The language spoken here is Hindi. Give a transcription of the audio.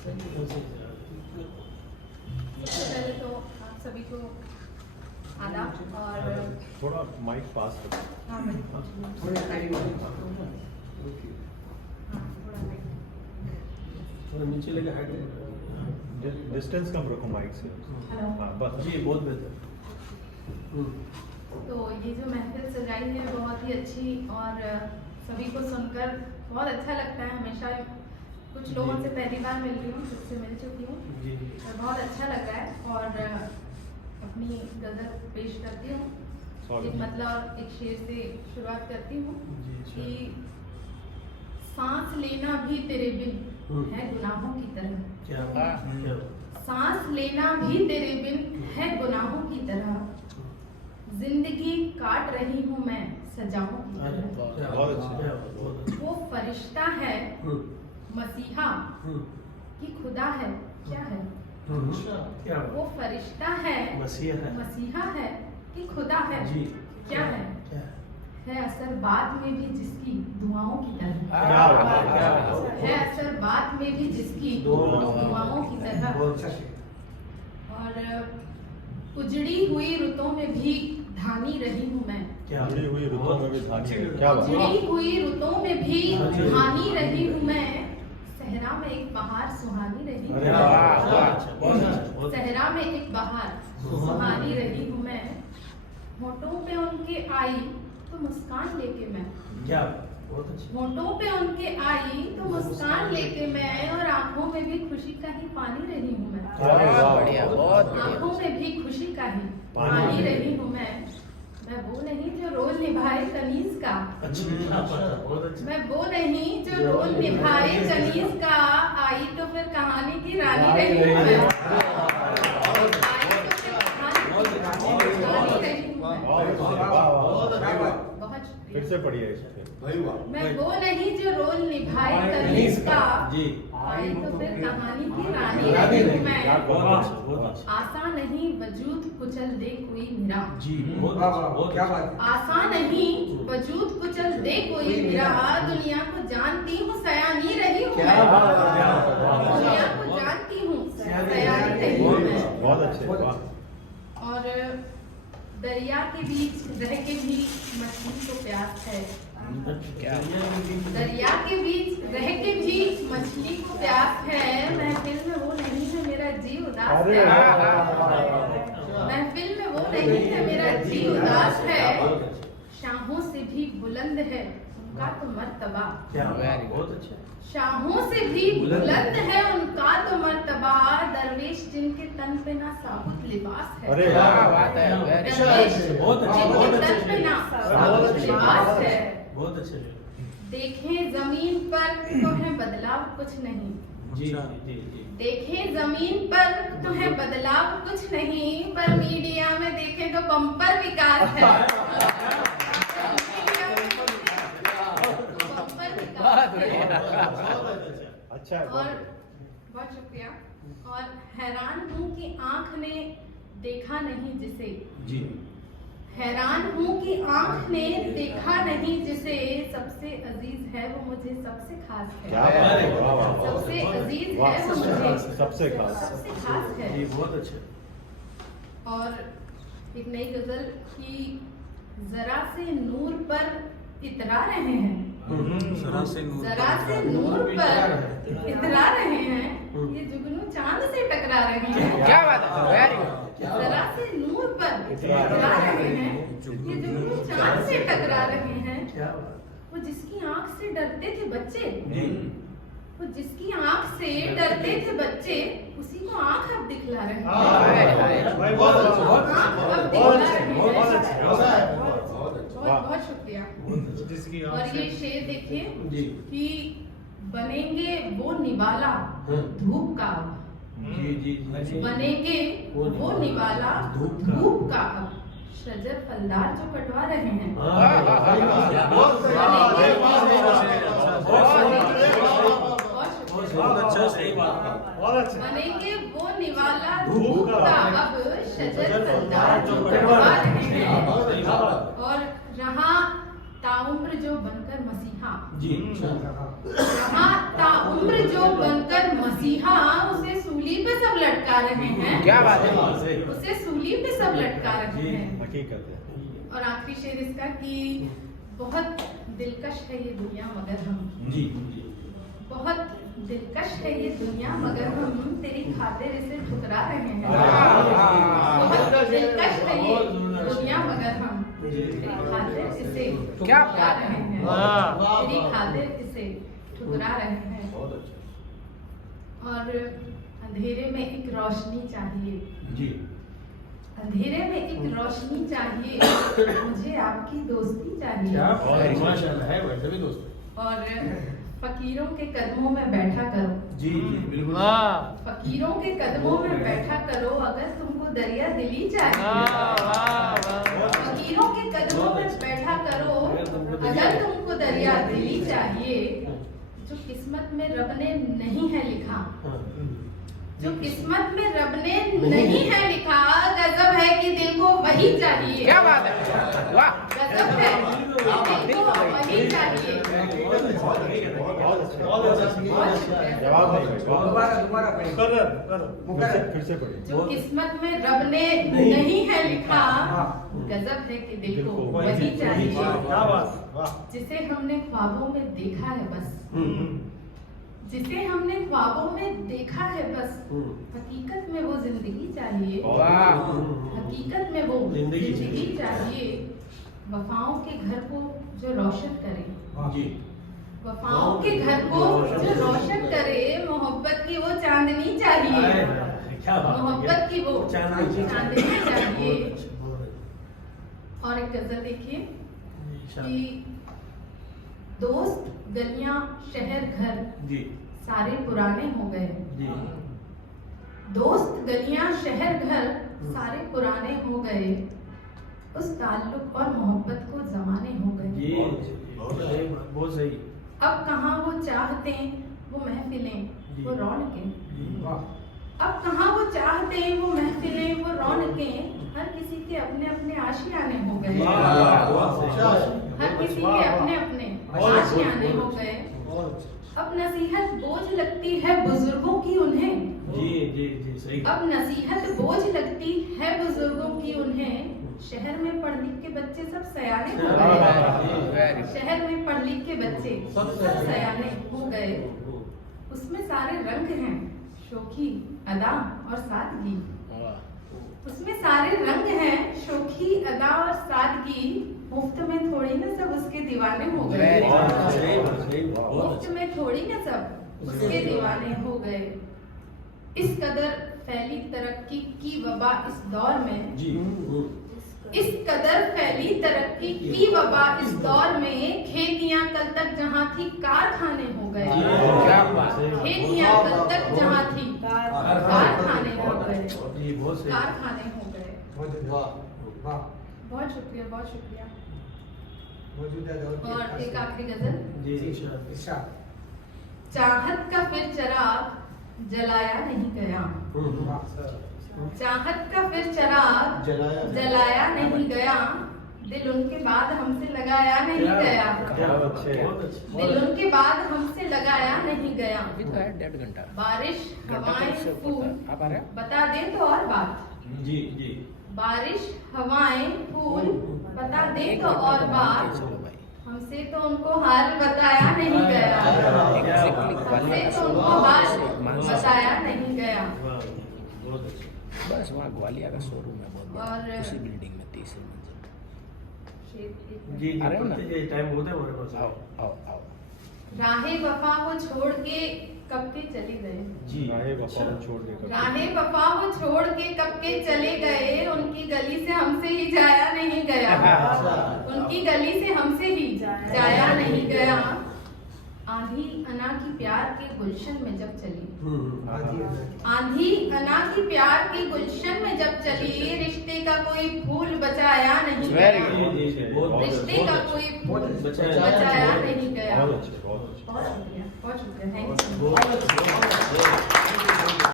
पहले तो आप सभी को आदाब और थोड़ा माइक पास करो। हाँ थोड़ा नीचे लेके हाइट डिस्टेंस कम रखो माइक से। हेलो। हाँ, बस जी बहुत बेहतर। तो ये जो महफिल सजाई है बहुत ही अच्छी और सभी को सुनकर बहुत अच्छा लगता है। हमेशा कुछ लोगों से पहली बार मिल रही हूँ, जिससे मिल चुकी हूँ जी और बहुत अच्छा लग रहा है। और अपनी गज़ल पेश करती हूँ। एक मतलब एक शेर से शुरुआत करती हूँ कि सांस लेना भी तेरे बिन है गुनाहों की तरह। क्या सांस लेना भी तेरे बिन है गुनाहों की तरह। जिंदगी काट रही हूँ मैं सजाओं की तरह। बहुत अच्छे। वो फरिश्ता है मसीहा कि खुदा है क्या है। क्या वो फरिश्ता है मसीहा है कि खुदा है जी क्या है। है असर बात में भी जिसकी दुआओं की तरह। है असर बात में भी जिसकी दुआओं की तरह। और उजड़ी हुई रुतों में भी धानी रही हूँ मैं। जुड़ी हुई रुतों में भी धानी। क्या बात। उजड़ी हुई रुतों में भी धानी रही हूँ मैं। सहरा में एक बहार सुहानी रही हूँ। सहरा में एक बहार सुहानी रही हूँ मैं। होठों पे उनके आई तो मुस्कान लेके मैं। क्या बहुत अच्छी। होठों पे उनके आई तो मुस्कान लेके मैं। और आंखों में भी खुशी का ही पानी रही हूँ मैं। आंखों में भी खुशी का ही पानी रही हूँ मैं वो नहीं जो रोल निभाए कनीज का। मैं वो नहीं जो रोल निभाए कनीज का। आई तो फिर कहानी की रानी रही हूँ मैं। फिर से पढ़िए इसे। मैं वो नहीं जो रोल निभाए कनीज का। आई तो फिर कहानी की रानी रही हूँ मैं। आशा नहीं वजूद कुचल दे कोई मेरा। जी बहुत क्या बात। आशा नहीं वजूद कुचल दे कोई मेरा। दुनिया को जानती हूँ सयानी रही हूँ मैं। दुनिया को जानती हूँ सयानी रही हूँ मैं। बहुत अच्छे। और दरिया के बीच रह के भी मछली को प्यास है। दरिया के बीच रह के भी मछली को प्यास है। महफिल में वो नहीं है मेरा जी उदास है। महफिल में वो नहीं है मेरा जी उदास है। शाहों से भी बुलंद है उनका तो मर्तबा। बहुत अच्छा। शाहों से भी बुलंद है उनका तो मर्तबा। दरवेश जिनके तन पे ना साबुत लिबास है। अरे दरवेश जिनके तन पे ना साबुत लिबास है। बहुत अच्छे। देखें जमीन पर तो है बदलाव कुछ नहीं। जी जी देखें जमीन पर तो है बदलाव कुछ नहीं। पर मीडिया में देखें तो बम्पर विकास है। अच्छा है। और बहुत शुक्रिया। और हैरान हूँ कि आंख ने देखा नहीं जिसे। जी हैरान हूँ कि आंख ने देखा नहीं जिसे। सबसे अजीज है वो मुझे सबसे खास है। सबसे अजीज है वो मुझे सबसे खास है। जी बहुत अच्छे। और एक नई गजल की जरा से नूर पर इतरा रहे हैं। जरा से नूर पर इतरा रहे हैं। ये जुगनू चांद से टकरा रहे हैं। क्या बात है। वेरी जरा से नूर पर इतरा रहे हैं। ये जुगनू चांद से टकरा रहे हैं। वो जिसकी आंख से डरते थे बच्चे। वो जिसकी आंख से डरते थे बच्चे उसी को आंख अब दिखला रहे हैं। बहुत शुक्रिया। और ये शेर देखिए कि बनेंगे वो निवाला धूप का अब। बनेंगे वो निवाला धूप का अब। शजर फलदार जो कटवा रहे हैं। बनेंगे वो निवाला धूप का अब। शजर फलदार जो कटवा रहे हैं। और रहा ताउम्र जो बनकर मसीहा। रहा ताउम्र जो बनकर मसीहा। मसीहा उसे सूली पे सब लटका रहे हैं। क्या बात है। उसे सूली पे सब लटका रहे हैं। हकीकत है। और आखिरी शेर इसका कि बहुत दिलकश है ये दुनिया मगर हम, जी बहुत दिलकश है ये दुनिया मगर हम तेरी खातिर इसे ठुकरा रहे हैं। बहुत दिलकश है ये दुनिया मगर हम तेरी खातिर इसे क्या ठुकरा रहे हैं। तेरी खातिर इसे ठुकरा रहे हैं। बहुत अच्छा। और अंधेरे में एक रोशनी चाहिए, जी अंधेरे में एक रोशनी चाहिए, मुझे आपकी दोस्ती चाहिए। क्या माशाल्लाह है, वैसे भी दोस्त। और फकीरों के कदमों में बैठा करो, जी जी बिल्कुल। फकीरों के कदमों में बैठा करो अगर तुमको दरिया दिली चाहिए। फकीरों के कदमों में बैठा करो अगर तुमको दरिया दिली चाहिए। जो किस्मत में रब ने नहीं है लिखा, जो किस्मत में रब ने नहीं है लिखा, गजब है कि दिल को वही चाहिए। क्या बात है, वाह। गजब है कि दिल को वही चाहिए। बहुत अच्छा। जवाब नहीं भाई, दोबारा पढ़िए। फिर से पढ़िए। जो किस्मत में रब ने नहीं है लिखा, गजब है कि दिल को वही चाहिए। क्या बात, वाह। जिसे हमने ख्वाबों में देखा है बस, जिसे हमने ख्वाबों में देखा है बस, हकीकत में वो जिंदगी चाहिए। वाह। हकीकत में वो जिंदगी चाहिए। वफाओं के घर को जो रोशन करे, जी वफाओं के घर को जो रोशन करे, मोहब्बत की वो चांदनी चाहिए। क्या बात है। मोहब्बत की वो चांदनी चाहिए। और एक गजल देखिए कि दोस्त गलियां शहर घर जी सारे पुराने हो गए। जी दोस्त गलियां शहर घर सारे पुराने हो गए, उस ताल्लुक और मोहब्बत को जमाने हो गए। जी बहुत सही। अब कहाँ वो चाहते वो महफिलें वो रौनकें, अब कहाँ वो चाहते वो महफिलें वो रौनकें, हर किसी के अपने अपने आशियाने हो गए। हर किसी के अपने अपने आशियाने हो गए। अब नसीहत बोझ लगती है बुजुर्गों की उन्हें, जी जी जी सही। अब नसीहत बोझ लगती है बुजुर्गों की उन्हें, शहर में पढ़ लिख के बच्चे सब सयाने हो गए। शहर में पढ़ लिख के बच्चे सब सयाने हो गए। उसमें सारे रंग हैं शोखी अदा और सादगी, उसमें सारे रंग हैं शोखी अदा और सादगी, मुफ्त में थोड़ी ना सब उसके दीवाने हो गए। मुफ्त में थोड़ी ना सब उसके दीवाने हो गए। इस कदर फैली तरक्की की वबा इस दौर में, जी इस कदर फैली तरक्की की वबा इस दौर में, खेतियां कल तक जहां थी कारखाने हो गए। खेतियां कल तक जहां थी कारखाने हो गए। कारखाने हो गए। बहुत शुक्रिया, बहुत शुक्रिया। और एक आखिरी गजल, चाहत का फिर चराग जलाया नहीं गया, चाहत का फिर चराग जलाया नहीं गया, दिल उनके बाद हमसे लगाया नहीं गया, दिल उनके बाद हमसे लगाया नहीं गया। 1.5 घंटा बारिश हवाएं फूल बता दे तो और बात, जी जी बारिश हवाएं फूल बता दे तो और बात, हमसे तो उनको हाल बताया नहीं गया, हमसे तो उनको हाल बताया नहीं गया। बहुत अच्छा। बस वहाँ ग्वालिया का शोरूम है बहुत बड़ा, और उसी बिल्डिंग में 3 मंजिल। जी अरे ना। टाइम होता है हमारे पास। आओ आओ आओ। राहे वफा वो छोड़ के कब के चले गए, जी राहे वफा को छोड़ के कभी- राहे वफा वो छोड़ के कब के चले गए, उनकी गली से हमसे ही जाया नहीं गया, उनकी गली से हमसे ही जाया नहीं गया। आंधी अना की प्यार के गुलशन में जब चली, आंधी अना की प्यार के गुलशन में जब चली, रिश्ते का कोई फूल बचाया नहीं गया, रिश्ते का कोई फूल बचाया नहीं गया। बहुत अच्छे, बहुत अच्छे। बहुत शुक्रिया, बहुत शुक्रिया, थैंक यू। बहुत अच्छा।